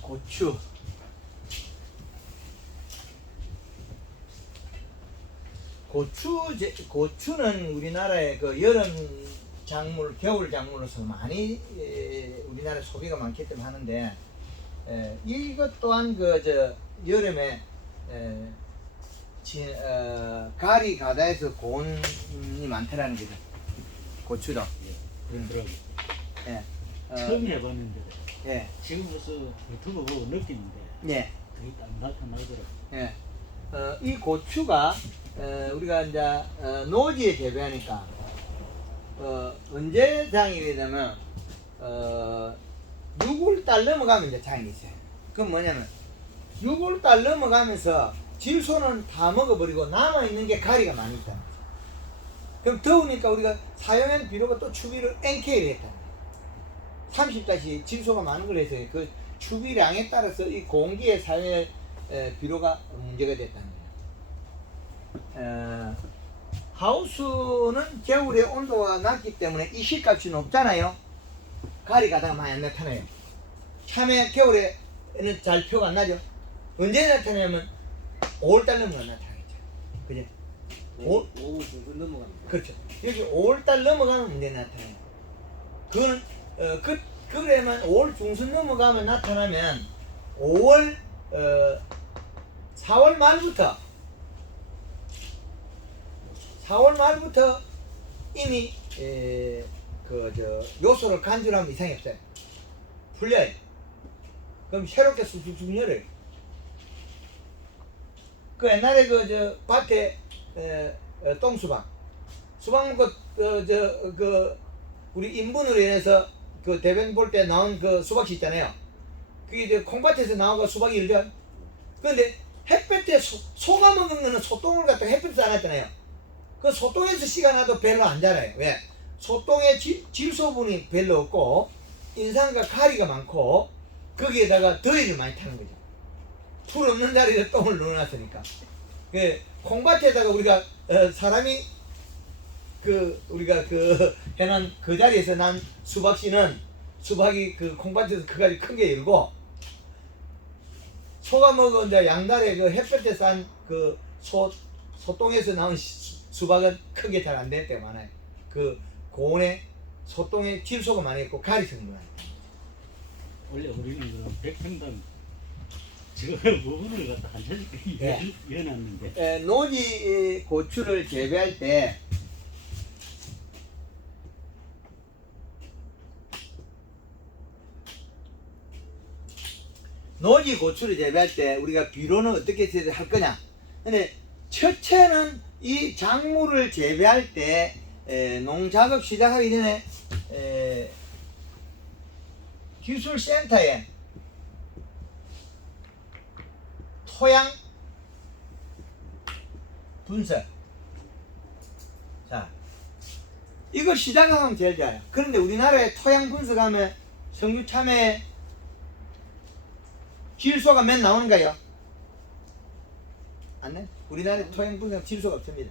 고추. 고추는 우리나라의 그 여름 작물, 겨울 작물로서 많이 우리나라에 소비가 많기 때문에 하는데, 이것 또한 여름에 가리 가다에서 고온이 많다라는 거죠. 고추도. 예. 처음 해봤는데 예. 지금부터 유튜브 보고 느끼는데 예. 되게 딱 나타나더라고요. 예. 이 고추가 우리가 이제 노지에 재배하니까 언제 장이 되면 6월달 넘어가면 이제 장이 있어요. 그건 뭐냐면 6월달 넘어가면서 질소는 다 먹어버리고 남아있는 게 가리가 많이 있다. 그럼 더우니까 우리가 사용한 비료가 또 추비를 NK를 했다. 30다시 질소가 많은 걸 해서 그 추비량에 따라서 이 공기에 사용할 비료가 문제가 됐다는 거예요. 하우스는 겨울에 온도가 낮기 때문에 이실값이 높잖아요. 가리 가다가 많이 안 나타나요. 참외 겨울에는 잘 표가 안 나죠. 언제 나타나냐면 5월달 넘어가 나타나겠죠. 그죠? 5월 중순 넘어갑니다. 그렇죠. 여기 5월달 넘어가면 문제 나타나요. 그거는 그래만 5월 중순 넘어가면 나타나면 4월 말부터 이미 요소를 간주하면 이상이 없어요. 풀려요. 그럼 새롭게 쑥쑥 열어요. 그 옛날에 밭에 똥수박 먹고 우리 인분으로 인해서 그 대변 볼 때 나온 그 수박이 있잖아요. 그게 이제 콩밭에서 나오고 수박이 일죠. 그런데 햇볕에 소가 먹은 거는 소똥을 갖다가 햇볕에서 안 했잖아요. 그 소똥에서 씨가 나도 별로 안 자라요. 왜? 소똥에 질소분이 별로 없고 인삼과 가리가 많고 거기에다가 더위를 많이 타는 거죠. 풀 없는 자리에 똥을 넣어놨으니까. 콩밭에다가 우리가 사람이 우리가 해놓은 그 자리에서 난 수박씨는 수박이 그 콩밭에서 그까지 큰 게 일고, 소가 먹은 이제 양달에 그 햇볕에 싼 그 소똥에서 나온 수박은 큰 게 잘 안 될 때가 많아요. 그 고온에 소똥에 질소가 많이 있고 가리 성분이 많아요. 원래 우리는 100평당 저 부분을 갖다 한 차씩 이어놨는데 노지 고추를 재배할 때 노지 고추를 재배할 때 우리가 비료는 어떻게 할 거냐? 근데 첫째는 이 작물을 재배할 때 농작업 시작하기 전에 기술센터에 토양 분석, 자 이걸 시작하면 제일 좋아요. 그런데 우리나라에 토양 분석하면 성주 참외 질소가 몇 나오는가요? 안 내? 우리나라에 토양 분석 질소가 없습니다.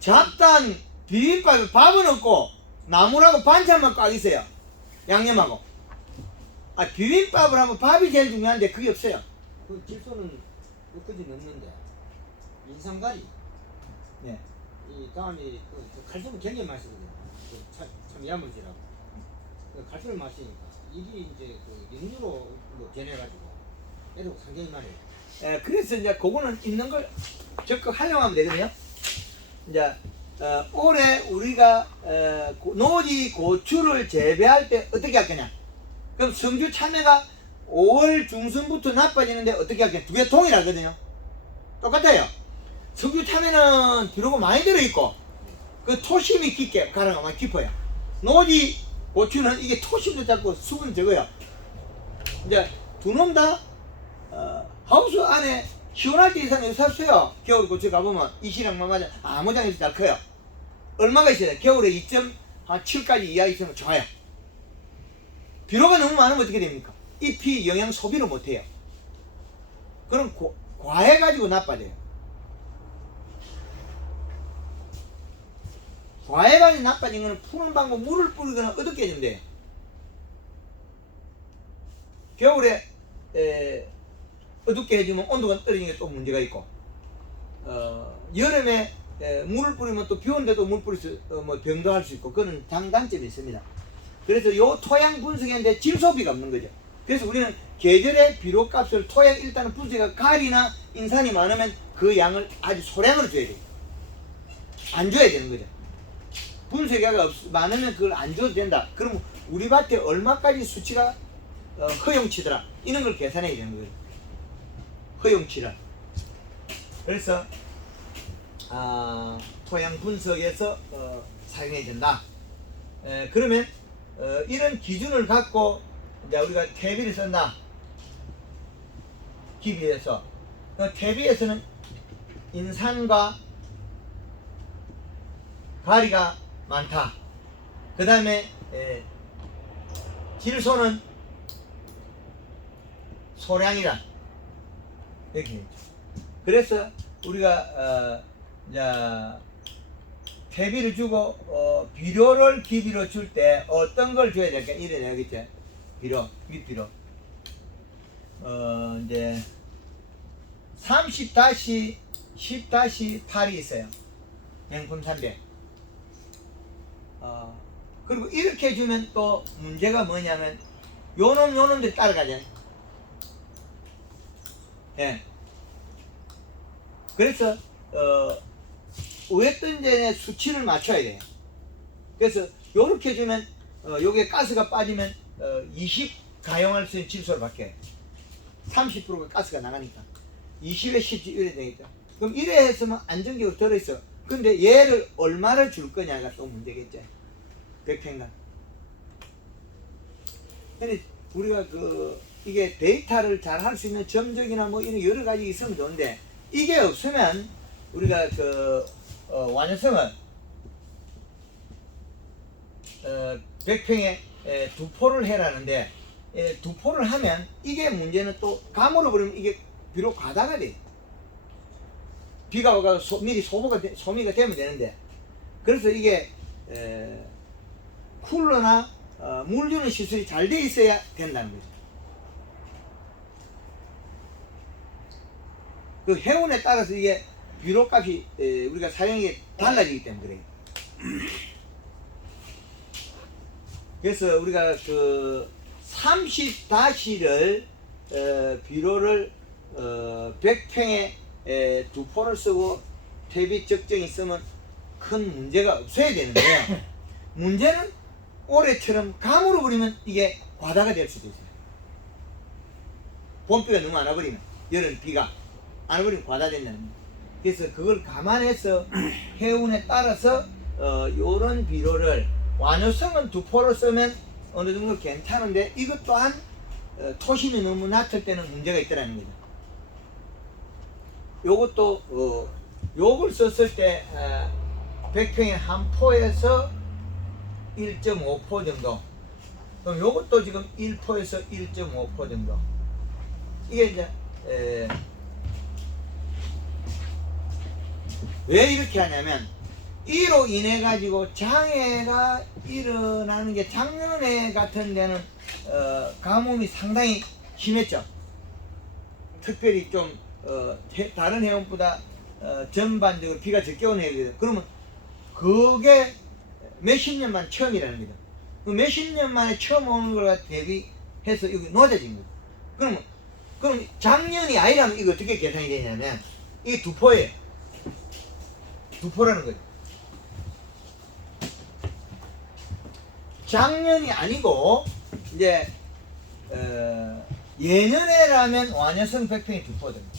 잡단 비빔밥에 밥은 없고 나물하고 반찬만 꽉 있어요. 양념하고. 비빔밥을 하면 밥이 제일 중요한데 그게 없어요. 그 질소는 끝까지 넣는데 인삼가리. 네. 이 다음에 칼슘을 굉장히 많이 쓰거든요. 참 야물질하고. 칼슘을 많이 쓰니까 이게 이제 육류로 변해가지고 애도 상당히 많이 해요. 그래서 이제 그거는 있는 걸 적극 활용하면 되거든요. 이제 올해 우리가 노지 고추를 재배할 때 어떻게 할 거냐? 그럼 성주 참외가 5월 중순부터 나빠지는데 어떻게 할 거냐? 두 개 동일하거든요. 똑같아요. 성주 참외는 비료가 많이 들어있고 그 토심이 깊게 가라가 많이 깊어요. 노지 고추는 이게 토심도 작고 수분이 적어요. 이제 두 놈 다 하우스 안에 시원할 때 이상 여기 샀어요. 겨울 고추 가보면 이 시량만 맞아 아무 장에서 잘 커요. 얼마가 있어야 돼? 겨울에 2.7까지 이하 있으면 좋아요. 비료가 너무 많으면 어떻게 됩니까? 잎이 영양 소비를 못해요. 그럼 과해가지고 나빠져요. 과해가지고 나빠진 거는 푸는 방법 물을 뿌리거나 어둡게 해주면 돼요. 겨울에 어둡게 해주면 온도가 떨어지는 게 또 문제가 있고, 여름에 물을 뿌리면 또 비 오는데도 물 뿌릴 수, 뭐 병도 할 수 있고, 그런 장단점이 있습니다. 그래서 요 토양 분석인데 질소비가 없는 거죠. 그래서 우리는 계절의 비료값을 토양 일단은 분석가 가리나 인산이 많으면 그 양을 아주 소량으로 줘야 돼요. 안 줘야 되는 거죠. 분석가가 많으면 그걸 안 줘도 된다. 그럼 우리 밭에 얼마까지 수치가 허용치더라. 이런 걸 계산해야 되는 거예요. 허용치를. 그래서 토양 분석에서 사용해야 된다. 그러면 이런 기준을 갖고 이제 우리가 퇴비를 쓴다. 기비에서 퇴비에서는 인산과 가리가 많다. 그 다음에 질소는 소량이다. 이렇게 했죠. 그래서 우리가 퇴비를 주고 비료를 기비로 줄 때 어떤 걸 줘야 될까? 이래 되겠죠. 비료, 밑비료. 이제 30-10-8이 있어요. 양품 300. 그리고 이렇게 주면 또 문제가 뭐냐면 요놈들이 따라가잖아요. 예. 그래서 어떤 수치를 맞춰야 돼요. 그래서 요렇게 주면 요게 가스가 빠지면 20 가용할 수 있는 질소를 바뀌어요. 30%가 가스가 나가니까 20에 10 이래 되겠죠. 그럼 이래 했으면 안정적으로 들어있어. 근데 얘를 얼마를 줄 거냐가 또 문제겠죠. 100평당. 근데 우리가 이게 데이터를 잘 할 수 있는 점적이나 뭐 이런 여러 가지 있으면 좋은데, 이게 없으면 우리가 완효성은 100평에 2포를 해라는데, 2포를 하면 이게 문제는 또 감으로 버리면 이게 비록 과다가 돼. 비가 와서 미리 소미가 되면 되는데, 그래서 이게 쿨러나 물 주는 시설이 잘 돼 있어야 된다는 거죠. 그 해운에 따라서 이게 비료값이 우리가 사용이 달라지기 때문에 그래요. 그래서 우리가 30-를 비료를 100평에 2포를 쓰고 퇴비 적정이 있으면 큰 문제가 없어야 되는데, 문제는 올해처럼 감으로 버리면 이게 과다가 될 수도 있어요. 봄비가 너무 안 와버리면, 여름 비가 안 와버리면 과다된다는 거예요. 그래서 그걸 감안해서 해운에 따라서 요런 비료를 완효성은 2포를 쓰면 어느 정도 괜찮은데, 이것 또한 토심이 너무 낮을 때는 문제가 있더라는 거죠. 요것도 요걸 썼을 때 100평에 한 포에서 1.5포 정도. 그럼 요것도 지금 1포에서 1.5포 정도. 이게 이제 왜 이렇게 하냐면, 이로 인해 가지고 장애가 일어나는 게 작년에 같은 데는 가뭄이 상당히 심했죠. 특별히 좀 다른 해운보다 전반적으로 비가 적게 오는 해거든요. 그러면 그게 몇십 년 만 처음이라는 거죠. 그 몇십 년 만에 처음 오는 걸 대비해서 여기 놓아진 거예요. 그럼 작년이 아니라면 이거 어떻게 계산이 되냐면, 이게 2포예요. 2포라는 거죠. 작년이 아니고 이제 예년에라면 완효성 100평이 2포 됩니다.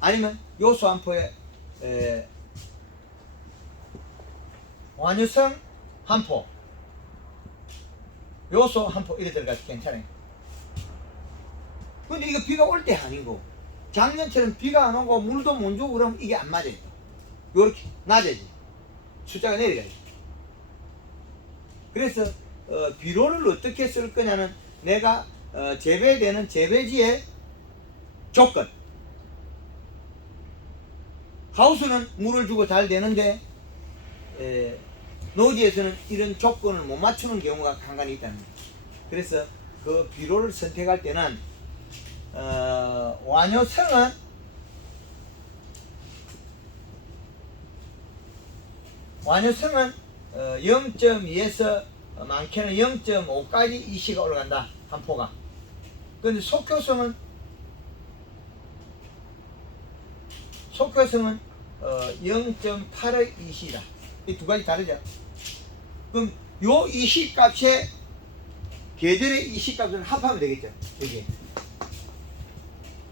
아니면 요소 한 포에 완효성 한 포, 요소 한 포 이래 들어가도 괜찮아요. 근데 이거 비가 올 때 아니고, 작년처럼 비가 안 오고 물도 못 주고 그러면 이게 안 맞아요. 요렇게 낮아지, 숫자가 내려가요. 그래서 비료를 어떻게 쓸 거냐는, 내가 재배되는 재배지의 조건. 하우스는 물을 주고 잘 되는데 노지에서는 이런 조건을 못 맞추는 경우가 간간히 있다는 거예요. 그래서 그 비료를 선택할 때는 완효성은 0.2에서 많게는 0.5까지 이시가 올라간다. 한 포가. 근데 속효성은 0.8의 이시다. 이 두 가지 다르죠. 그럼 요 이시 값에 계절의 이시 값을 합하면 되겠죠. 여기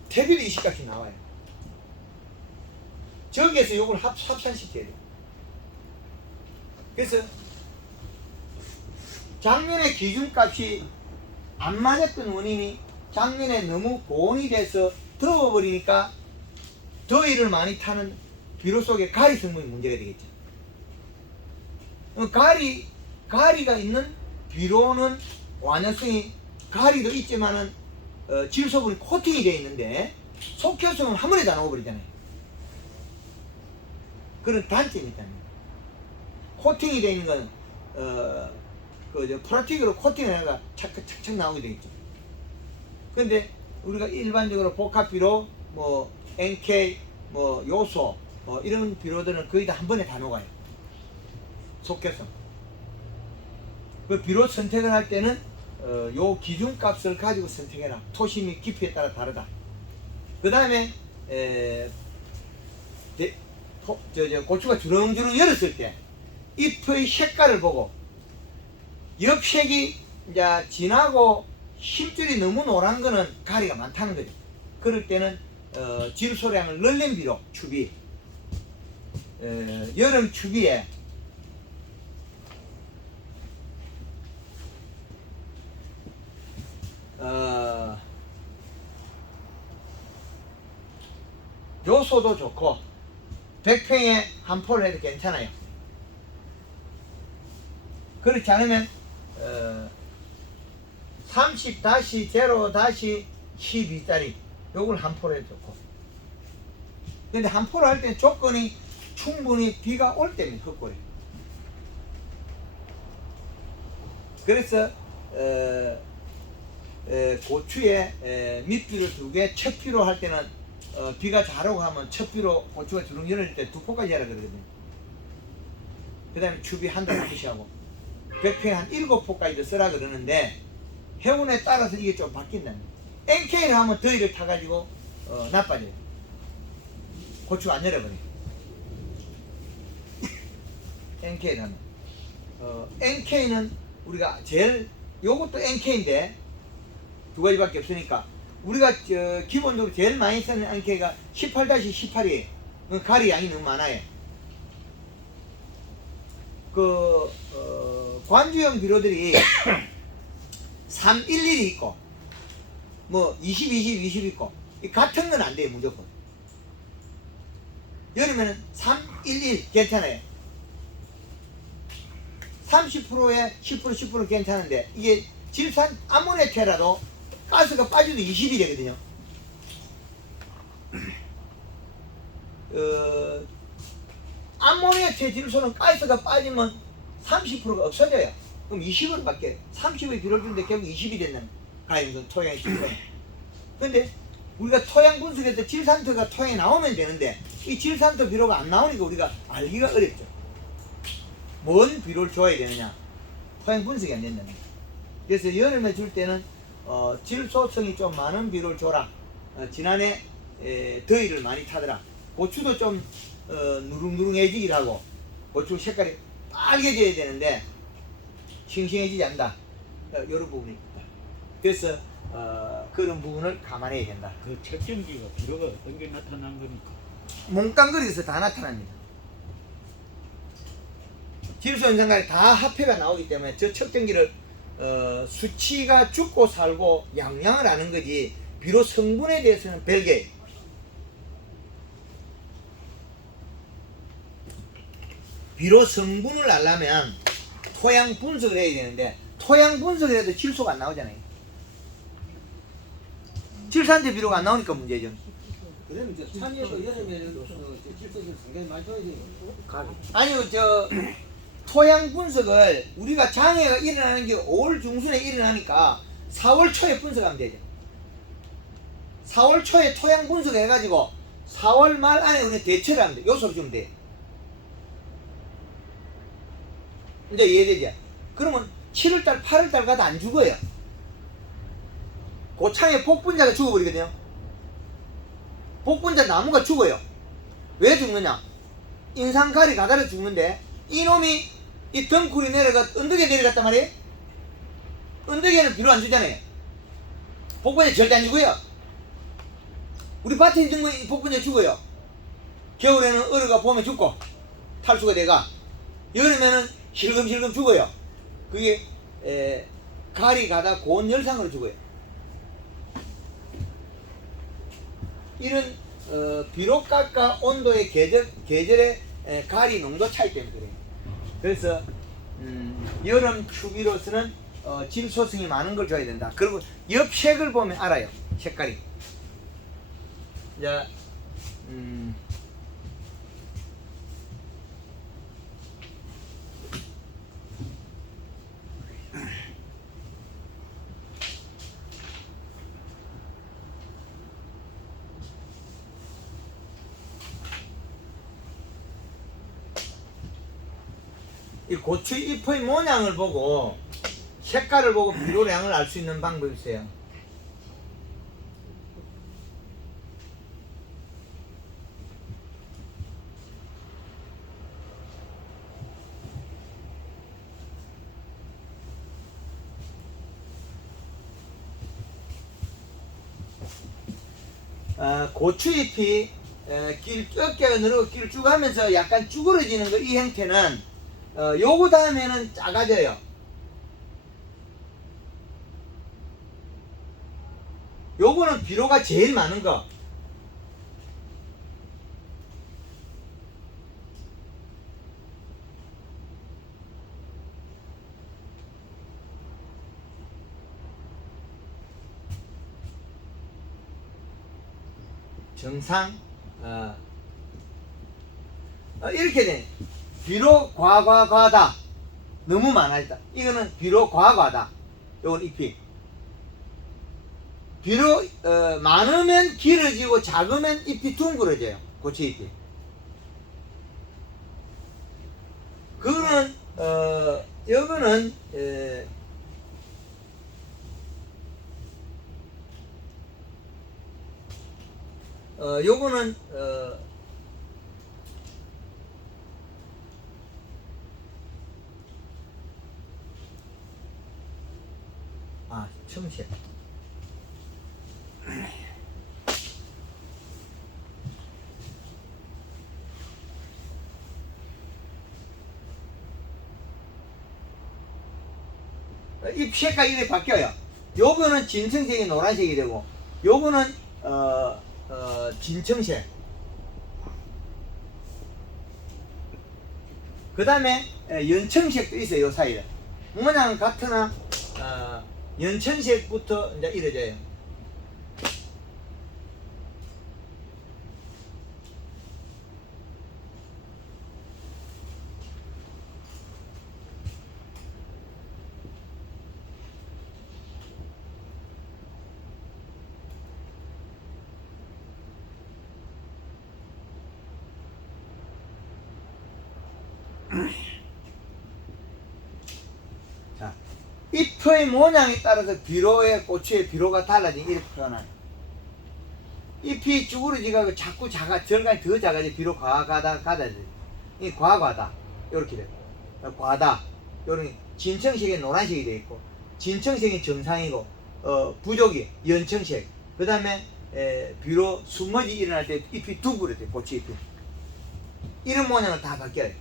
태빌의 이시 값이 나와요. 저기에서 요걸 합산시켜야 돼요. 그래서 작년에 기준값이 안 맞았던 원인이 작년에 너무 고온이 돼서 더워버리니까 더위를 많이 타는 비료 속에 가리 성분이 문제가 되겠죠. 가리가 있는 비료는 완효성이 가리도 있지만은 질소분이 코팅이 되어 있는데 속효성은 한 번에 다 녹아버리잖아요. 그런 단점이 있다는 거예요. 코팅이 되어 있는 건 프라틱으로 코팅을 해가 착착 나오게 되겠죠. 근데 우리가 일반적으로 복합비료 뭐 NK 뭐 요소 이런 비료들은 거의 다 한 번에 다 녹아요. 속효성. 그 비료 선택을 할 때는 요 기준값을 가지고 선택해라. 토시 및 깊이에 따라 다르다. 그 다음에 고추가 주렁주렁 열었을 때 잎의 색깔을 보고 엽색이 이제 진하고 힘줄이 너무 노란 거는 가리가 많다는 거죠. 그럴 때는 질소량을 늘린 비료 추비, 여름 추비에 요소도 좋고 100평에 한 포를 해도 괜찮아요. 그렇지 않으면 30-0-12짜리 요걸 한 포를 해도 좋고. 근데 한 포를 할 때 조건이 충분히 비가 올 때면 헛골이. 그래서 고추에 밑비료 2개, 첫비료 할 때는 비가 잘 오고 하면 첫비료 고추가 주렁 열릴 때 2포까지 하라 그러거든요. 그 다음에 추비 한 달 푸시하고 100평에 한 7포까지도 쓰라 그러는데 해운에 따라서 이게 좀 바뀐다는 거예요. NK를 하면 더위를 타가지고 나빠져요. 고추가 안 열어버려요. NK를 하면 NK는 우리가 제일 요것도 NK인데 두 가지밖에 없으니까 우리가 기본적으로 제일 많이 쓰는 NK가 18-18이에요. 가리 양이 너무 많아요. 관주형 비료들이 311이 있고 뭐 20 있고 같은 건 안 돼요. 무조건 여름에는 311 괜찮아요. 30%에 10% 괜찮은데 이게 질산 아모니아테라도 가스가 빠져도 20이 되거든요. 암모니아체 질소는 가스가 빠지면 30%가 없어져요. 그럼 20을 밖에 30의 비료를 주는데 결국 20이 되는 가용성 토양의 질소. 근데 우리가 토양 분석할 때 질산토가 토양에 나오면 되는데 이 질산토 비료가 안 나오니까 우리가 알기가 어렵죠. 뭔 비료를 줘야 되느냐, 토양 분석이 안 된다는 거예요. 그래서 여름에 줄 때는 질소성이 좀 많은 비료를 줘라. 지난해 더위를 많이 타더라. 고추도 좀 누룽누룽해지기도 하고 고추 색깔이 빨개져야 되는데 싱싱해지지 않는다. 이런 부분이 있다. 그래서 그런 부분을 감안해야 된다. 그 측정기가 비료가 어떤 게 나타난 겁니까? 몽땅거리에서 다 나타납니다. 질소 현상까지 다 합해가 나오기 때문에 저 측정기를 수치가 죽고 살고 양양을 아는 거지 비료 성분에 대해서는 별개예요. 비료 성분을 알려면 토양 분석을 해야 되는데 토양 분석을 해도 질소가 안 나오잖아요. 질산제 비료가 안 나오니까 문제죠. 그러면 이제 산에서 여름에는 질소를 상당히 많이 줘야 돼요. 아니요, 토양 분석을 우리가 장애가 일어나는 게 5월 중순에 일어나니까 4월 초에 분석하면 되죠. 4월 초에 토양 분석해가지고 4월 말 안에 우리 대처를 하면 돼. 요소를 주면 돼. 이제 이해되지? 그러면 7월달, 8월달 가도 안 죽어요. 고창에 복분자가 죽어버리거든요. 복분자 나무가 죽어요. 왜 죽느냐? 인상가리 가다를 죽는데 이놈이 이 덩굴이 내려가 언덕에 내려갔단 말이에요. 언덕에는 비료 안 주잖아요. 복분자 절대 안 죽어요. 우리 밭에 있는 거 복분자 죽어요. 겨울에는 얼어가 봄에 죽고 탈수가 돼가 여름에는 실금실금 죽어요. 그게 가리 가다 고온 열상으로 죽어요. 이런 비록각과 온도의 계절의 가리 농도 차이 때문에 그래요. 그래서 여름 추비로서는 질소성이 많은 걸 줘야 된다. 그리고 옆 색을 보면 알아요. 색깔이. 자, 이 고추 잎의 모양을 보고 색깔을 보고 비료량을 알 수 있는 방법이 있어요. 고추잎이 어깨가 늘어고 길을 쭉 하면서 약간 쭈그러지는 거, 이 형태는 요거 다음에는 작아져요. 요거는 비료가 제일 많은 거. 정상 이렇게 돼. 비료 과다 너무 많아졌다. 이거는 비료 과다. 요건 잎이 비료 많으면 길어지고 작으면 잎이 둥그러져요. 고추잎이. 그거는 요거는 요거는 첨색. 잎 색깔이 이렇게 바뀌어요. 요거는 진청색이 노란색이 되고 요거는 진청색. 그 다음에 연청색도 있어요. 요 사이에 모양은 같으나 연청색부터 이제 이루어져요. 자, 잎의 모양에 따라서 비료의 고추의 비료가 달라진 이렇게 표현하요. 잎이 쭈그러지가 자꾸 절간이 더 작아져. 비료 과하다 이 과하다 이렇게 돼. 과다 요런 진청색이 노란색이 돼 있고 진청색이 정상이고 부족이 연청색. 그 다음에 비료 수머지 일어날 때 잎이 둥그러져. 고추잎이 이런 모양을 다 바뀌어요.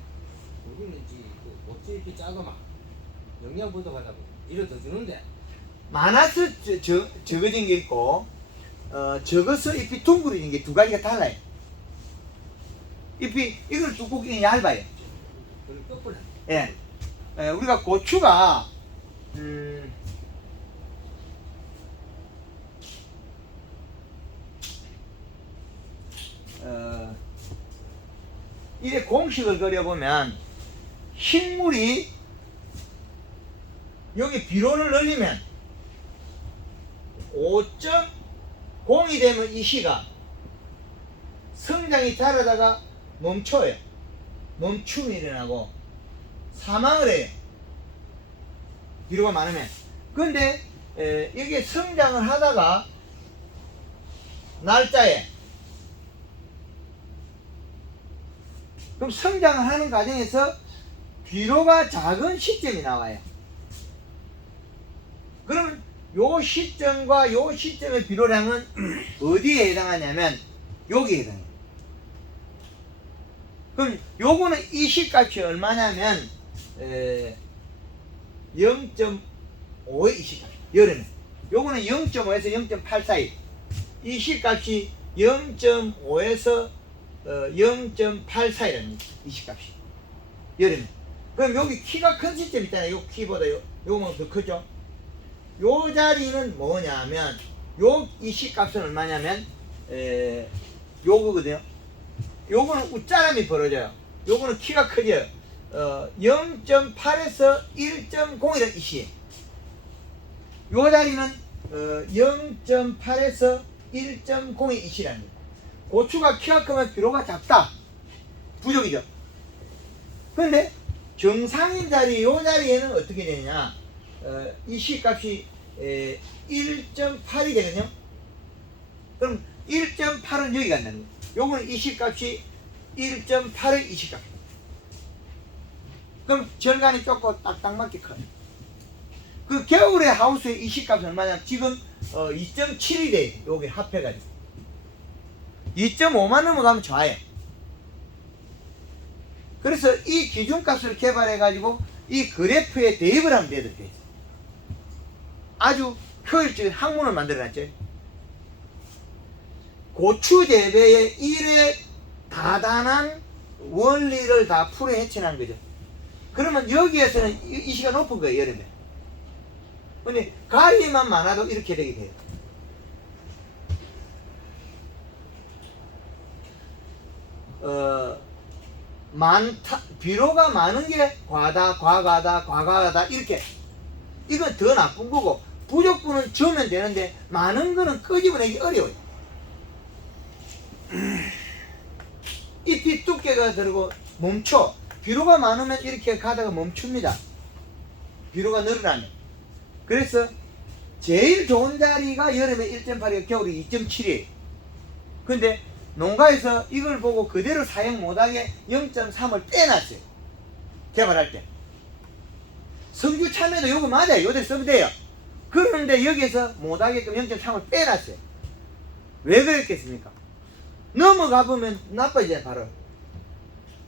우리는 이제 그 고추잎이 작으면 영양 부족하다고 이래 더 주는데 많아서 적어진 게 있고 적어서 잎이 둥그러진 게 두 가지가 달라요. 잎이 이걸 두껍기는 얇아요. 그걸 거꾸로 예. 우리가 고추가 이래 공식을 그려보면 식물이 여기 비료를 넣으면 5.0이 되면 이 시가 성장이 자라다가 멈춰요. 멈춤이 일어나고 사망을 해요. 비료가 많으면. 근데 이게 성장을 하다가 날짜에, 그럼 성장을 하는 과정에서 비료가 작은 시점이 나와요. 그러면 요 시점과 요 시점의 비료량은 어디에 해당하냐면 여기에 해당해요. 그럼 요거는 이 시값이 얼마냐면 0.5의 이 시값, 여름에. 요거는 0.5에서 0.8 사이. 이 시값이 0.5에서 0.8 사이라는 이 시값이, 여름에. 그럼 여기 키가 큰 시점 있잖아요. 요 키보다 요거는 더 크죠. 요 자리는 뭐냐면 이 시값은 얼마냐면 요거거든요. 요거는 웃자람이 벌어져요. 요거는 키가 커져요. 0.8에서 1.0이라는 이 시. 요 자리는 0.8에서 1.0이 이 시라는 거예요. 고추가 키가 크면 비료가 작다. 부족이죠. 그런데 정상인 자리, 요 자리에는 어떻게 되느냐? 이 시값이 1.8이 되거든요. 그럼 1.8은 여기 간다는 거예요. 요거는 이 시값이 1.8의 이 시값. 그럼 절간이 좁고 딱딱 맞게 커요. 그 겨울의 하우스의 이 시값은 얼마냐? 지금 2.7이 돼요. 요게 합해가지고 2.5만 넘어가면 좋아요. 그래서 이 기준값을 개발해가지고 이 그래프에 대입을 하면 되거든요. 아주 효율적인 학문을 만들어놨죠. 고추 재배의 일의 다단한 원리를 다 풀어 헤쳐난 거죠. 그러면 여기에서는 이 시가 높은 거예요, 여름에. 근데 가리만 많아도 이렇게 되게 돼요. 비료가 많은 게 과하다 이렇게. 이건 더 나쁜 거고, 부족분은 주면 되는데 많은 거는 끄집어내기 어려워요. 잎이 두께가 들고 멈춰. 비료가 많으면 이렇게 가다가 멈춥니다. 비료가 늘어나면. 그래서 제일 좋은 자리가 여름에 1.8이고 겨울에 2.7이에요. 근데 농가에서 이걸 보고 그대로 사용 못하게 0.3을 빼놨어요. 개발할 때. 성주 참외도 요거 맞아요. 요대로 쓰면 돼요. 그런데 여기에서 못하게끔 0.3을 빼놨어요. 왜 그랬겠습니까? 넘어가 보면 나빠지잖아요, 바로.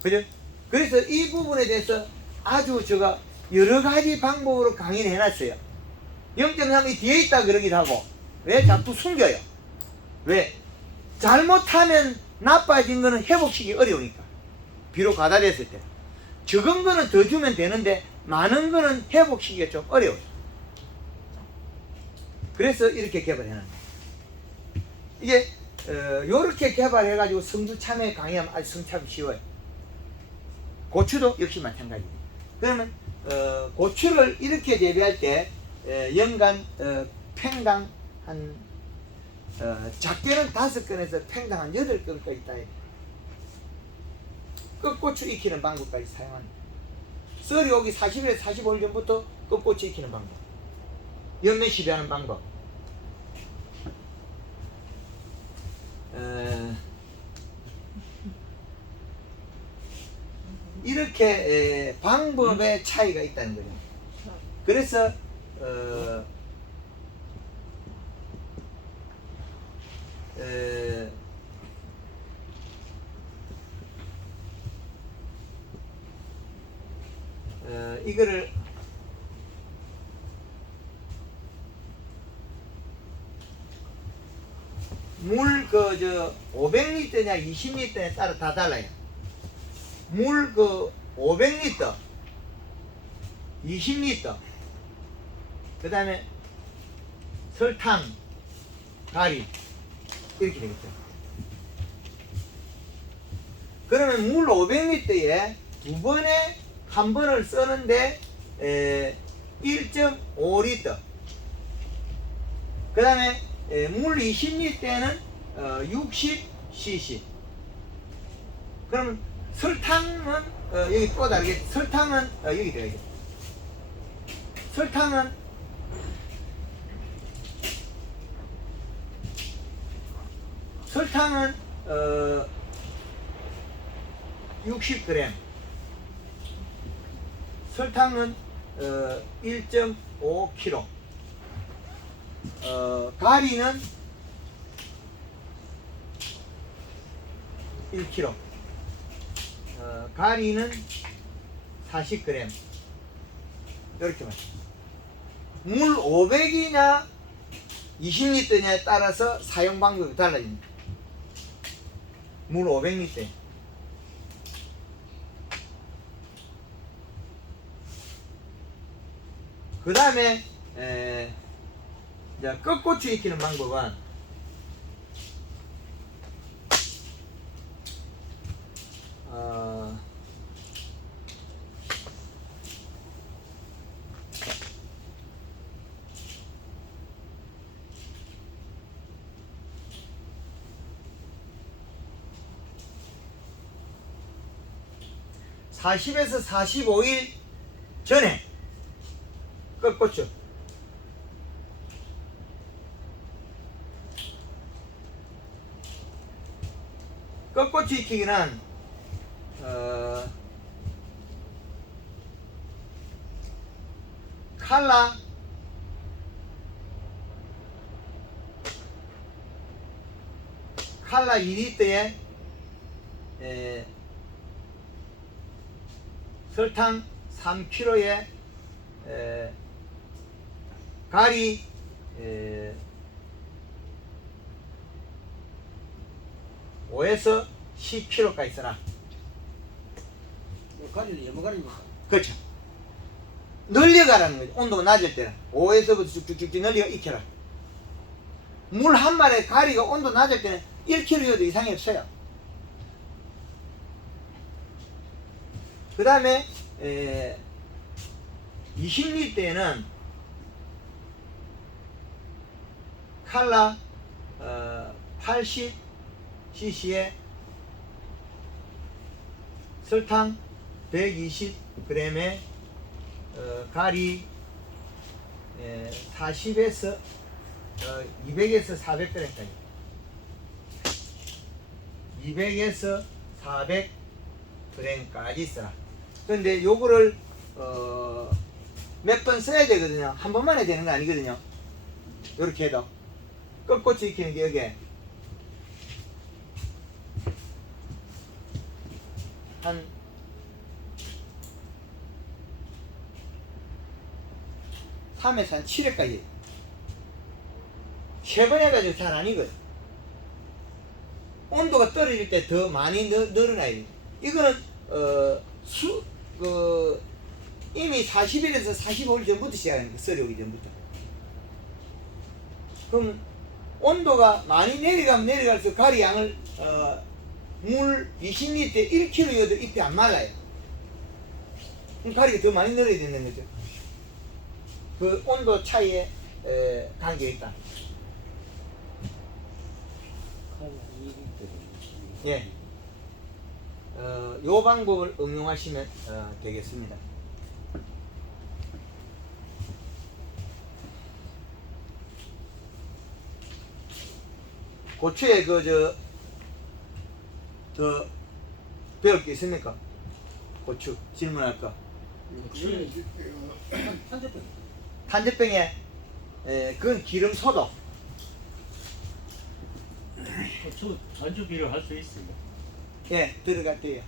그죠? 그래서 이 부분에 대해서 아주 제가 여러 가지 방법으로 강의를 해놨어요. 0.3이 뒤에 있다 그러기도 하고. 왜 자꾸 숨겨요? 왜? 잘못하면 나빠진 거는 회복시키기 어려우니까. 비록 과다됐을 때. 적은 거는 더 주면 되는데 많은 거는 회복시키기가 좀 어려워요. 그래서 이렇게 개발해놨어요. 이게 요렇게 개발해가지고 성주 참외 강의하면 아주 성참 쉬워요. 고추도 역시 마찬가지예요. 그러면 고추를 이렇게 재배할 때 연간 팽당 한 작게는 5건에서 팽당 한 8건까지 있다. 끝고추 익히는 방법까지 사용합니다. 썰이 오기 40일에서 45일 전부터 끝고추 익히는 방법, 연매 시비하는 방법. 이렇게 방법의 차이가 있다는 거죠. 그래서 이거를 물 500리터냐 20리터에 따라 다 달라요. 물 500리터 20리터 그 다음에 설탕 가리 이렇게 되겠죠. 그러면 물 500리터에 두 번에 한 번을 쓰는데 1.5리터 그 다음에 물 20리터는 60cc. 그럼 설탕은 여기 또 다르게 설탕은 여기 들어가죠. 설탕은 60g. 설탕은 1.5kg. 가리는 1kg. 가리는 40g. 이렇게 맞죠. 물 500이냐 20리터냐에 따라서 사용 방법이 달라집니다. 물 500리터. 그 다음에 꺾고추 익히는 방법은 (40에서 45일) 전에 꺾고추 익히기는 칼라 칼라 2리터에 설탕 3kg에 가리 5에서 10kg까지 써라. 가리는 연마가리입니까? 그렇죠. 늘려가라는 거죠. 온도가 낮을 때는 5에서부터 쭉쭉쭉 늘려 익혀라. 물 한 마리에 가리가 온도 낮을 때는 1kg여도 이상이 없어요. 그 다음에 20리터에는 칼라 80cc에 설탕 120g에 가리 40에서 200에서 400g까지 200에서 400g까지 써라. 그런데 요거를 몇 번 써야 되거든요. 한 번만 해야 되는 거 아니거든요. 요렇게 해도 꺾고추 익히는 게 여기에 한 3에서 한 7회까지 세 번 해가지고 잘 안 익어요. 온도가 떨어질 때 더 많이 늘어나야 돼요. 이거는 이미 40일에서 45일 전부터 시작하는 거, 썰이 오기 전부터. 그럼 온도가 많이 내려가면 내려갈수록 가리 양을 물 20리터에 1kg여도 잎이 안 말라요. 그럼 가리가 더 많이 늘어야 되는 거죠. 그 온도 차이에 관계가 있다. 예. 요 방법을 응용하시면 되겠습니다. 고추에 더 배울 게 있습니까? 고추 질문할 거. 탄저병에 그건 기름 소독. 저 반죽기를 할 수 있어요. 예, 들어갈 때요.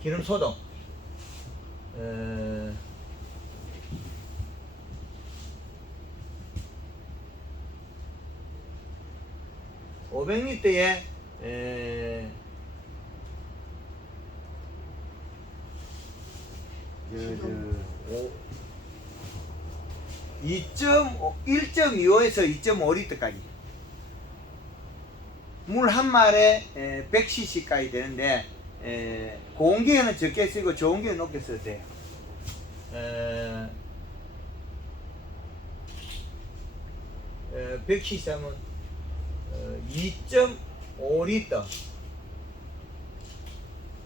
기름 소독. 500리터에 1.25에서 2.5리터까지 물 한 말에 100cc까지 되는데 고온기에는 적게 쓰고 좋은 기는 높게 써도 돼요. 100cc 하면 2.5리터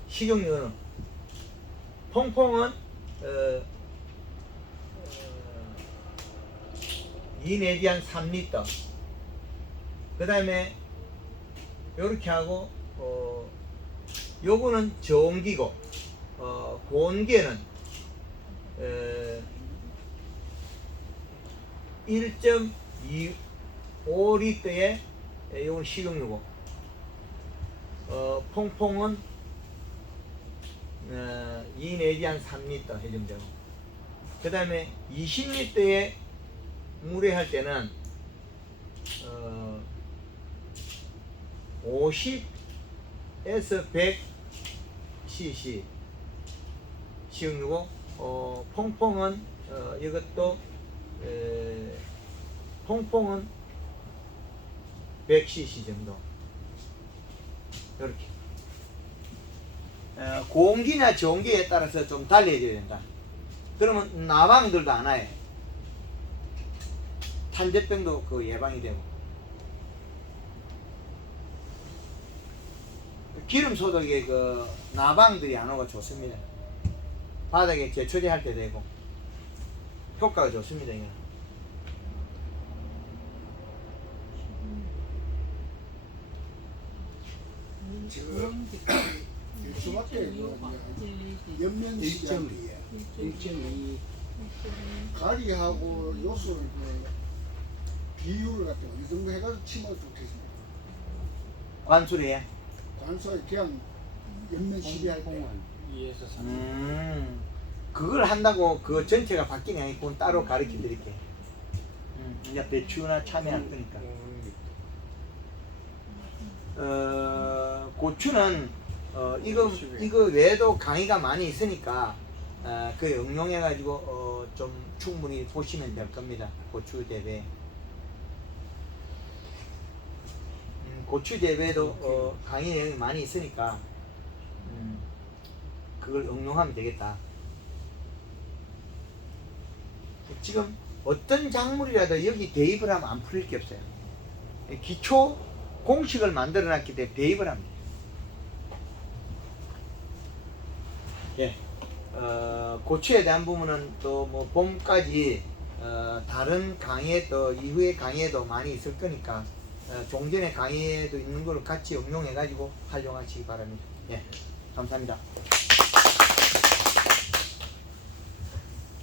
식용유는 퐁퐁은 2 내지 한 3리터. 그 다음에 요렇게 하고 요거는 저온기고 고온기에는 1.25리터의 요건 식용유고 퐁퐁은 2 내지 한 3리터 해정되고 그 다음에 20리터의 물에 할 때는 50에서 100cc 식용유고 퐁퐁은 이것도 퐁퐁은 100cc 정도 이렇게 고온기나 저온기에 따라서 좀 달라져야 된다. 그러면 나방들도 안 와요. 탄저병도 그 예방이 되고 기름 소독에 그 나방들이 안 오고 좋습니다. 바닥에 제초제 할 때 되고 효과가 좋습니다. 이거. 지금 수밖에 옆면 시장이에요. 1.2 가리하고 요소 그 비율을 갖다가 이 정도 해가지고 치면 좋겠습니다. 관수래요. 관소에 그냥 옆면 시비할 때 2에서 3. 그걸 한다고 그 전체가 바뀌는 게 아니고 따로 가르쳐 드릴게. 이제 배추나 참외할 거니까. 고추는 이거 외에도 강의가 많이 있으니까 그 응용해 가지고 좀 충분히 보시면 될 겁니다. 고추 재배. 고추 재배도 강의 내용이 많이 있으니까 그걸 응용하면 되겠다. 지금 어떤 작물이라도 여기 대입을 하면 안 풀릴 게 없어요. 기초 공식을 만들어 놨기 때문에 대입을 합니다. 예. 고추에 대한 부분은 또 뭐 봄까지 다른 강의 또 이후의 강의에도 많이 있을 거니까 종전의 강의에도 있는 걸 같이 응용해 가지고 활용하시기 바랍니다. 예. 감사합니다.